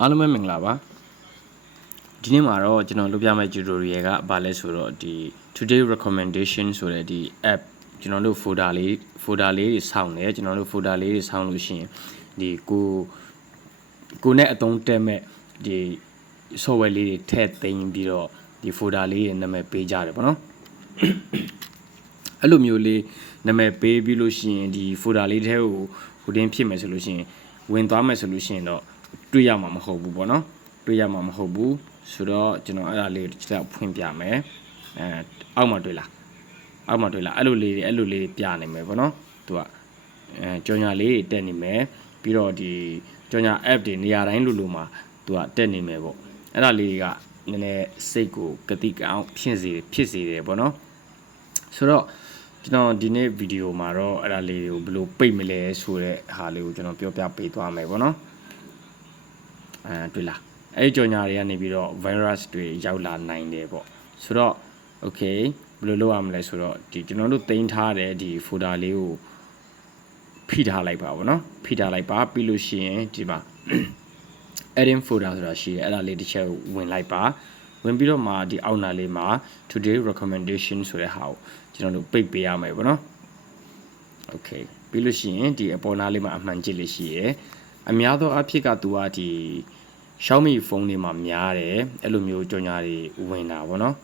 အားလုံးပဲမင်္ဂလာပါဒီနေ့မှာတော့ကျွန်တော်လုပ်ပြမယ့် tutorial ကဘာလဲဆိုတော့ဒီ today recommendation ဆိုတဲ့ဒီ app ကျွန်တော်တို့ folder လေး folder လေးတွေစောင့်တယ်ကျွန်တော်တို့ folder လေးတွေစောင့်လို့ရှိရင်ဒီကိုကိုနဲ့အသုံးတက်မဲ့ဒီ software လေးတွေထည့်သိမ်းပြီးတော့ဒီ folder လေးတွေနာမည်ပေးကြတယ်ပေါ့နော်အဲ့လိုမျိုးလေးနာမည်ပေးပြီးလို့ရှိရင်ဒီ folder လေးထဲကိုဟိုတင်းဖြစ်မယ်ဆိုလို့ရှိရင်ဝင်သွားမယ်ဆိုလို့ရှိရင်တော့ တွေ့ရမှာမဟုတ်ဘူးပေါ့နော်တွေ့ရမှာမဟုတ်ဘူးဆိုတော့ကျွန်တော်အဲ့ဒါလေးကိုတစ်ချက်ဖွင့်ပြမယ်အဲအောက်မှာတွေ့လားအောက်မှာတွေ့လားအဲ့လိုလေးတွေအဲ့လိုလေးပြနေမယ်ပေါ့နော်သူကအဲကြော်ညာလေးတွေတက်နေမယ်ပြီးတော့ဒီကြော်ညာ app တွေနေရာတိုင်းလိုလိုမှာသူကတက်နေမယ်ပေါ့အဲ့ဒါလေးတွေကနည်းနည်းစိတ်ကိုကတိကအောင်ဖြစ်စေဖြစ်စေတယ်ပေါ့နော်ဆိုတော့ကျွန်တော်ဒီနေ့ဗီဒီယိုမှာတော့အဲ့ဒါလေးကိုဘယ်လိုပိတ်မလဲဆိုတဲ့ဟာလေးကိုကျွန်တော်ပြောပြပေးသွားမယ်ပေါ့နော် အဲတွေ့လားအဲ့ဒီကြော်ညာတွေကနေပြီးတော့ virus တွေရောက်လာနိုင်တယ်ပေါ့ဆိုတော့ okay ဘယ်လိုလုပ်ရမလဲဆိုတော့ဒီကျွန်တော်တို့တင်ထားတဲ့ဒီ folder လေးကိုဖိထားလိုက်ပါဗောနော်ဖိထားလိုက်ပါပြီးလို့ရှိရင်ဒီမှာ adding folder ဆိုတာရှိတယ်အဲ့ဒါလေးတစ်ချက်ဝင်လိုက်ပါဝင်ပြီးတော့မှဒီအောက်နာလေးမှာ today recommendation ဆိုတဲ့ဟာကိုကျွန်တော်တို့ပိတ်ပေးရမယ်ပေါ့နော် okay ပြီးလို့ရှိရင်ဒီအပေါ်နာလေးမှာအမှန်ကြည့်လေးရှိရယ်အများသောအဖြစ်ကသူကဒီ Xiaomi ဖုန်းတွေမှာများတယ်အဲ့လိုမျိုးကြော်ညာတွေဝင်တာပေါ့နော်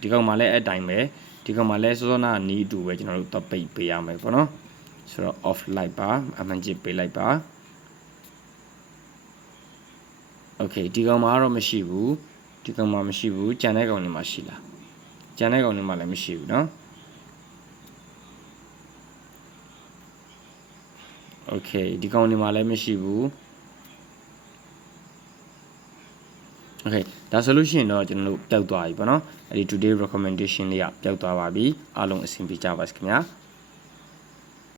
ဒီကောင်မှလည်းအဲ့တိုင်းပဲဒီကောင်မှလည်းစောစောနာနီးအတူပဲကျွန်တော်တို့တော့ပိတ်ပေးရမယ်ပေါ့နော်ဆိုတော့ off လိုက်ပါအမှန်ကြည့်ပေးလိုက်ပါ okay ဒီကောင်မှာတော့မရှိဘူးဒီကောင်မှာမရှိဘူးကြံတဲ့ကောင်တွေမှာရှိလားကြံတဲ့ကောင်တွေမှာလည်းမရှိဘူးเนาะ okay ဒီကောင်တွေမှာလည်းမရှိဘူး okay ဒါဆိုလို့ရှိရင်တော့ကျွန်တော်တို့ပျောက်သွားပြီပေါ့နော်အဲ့ဒီ today recommendation လေးကပျောက်သွားပါပြီအားလုံးအဆင်ပြေကြပါစေခင်ဗျာ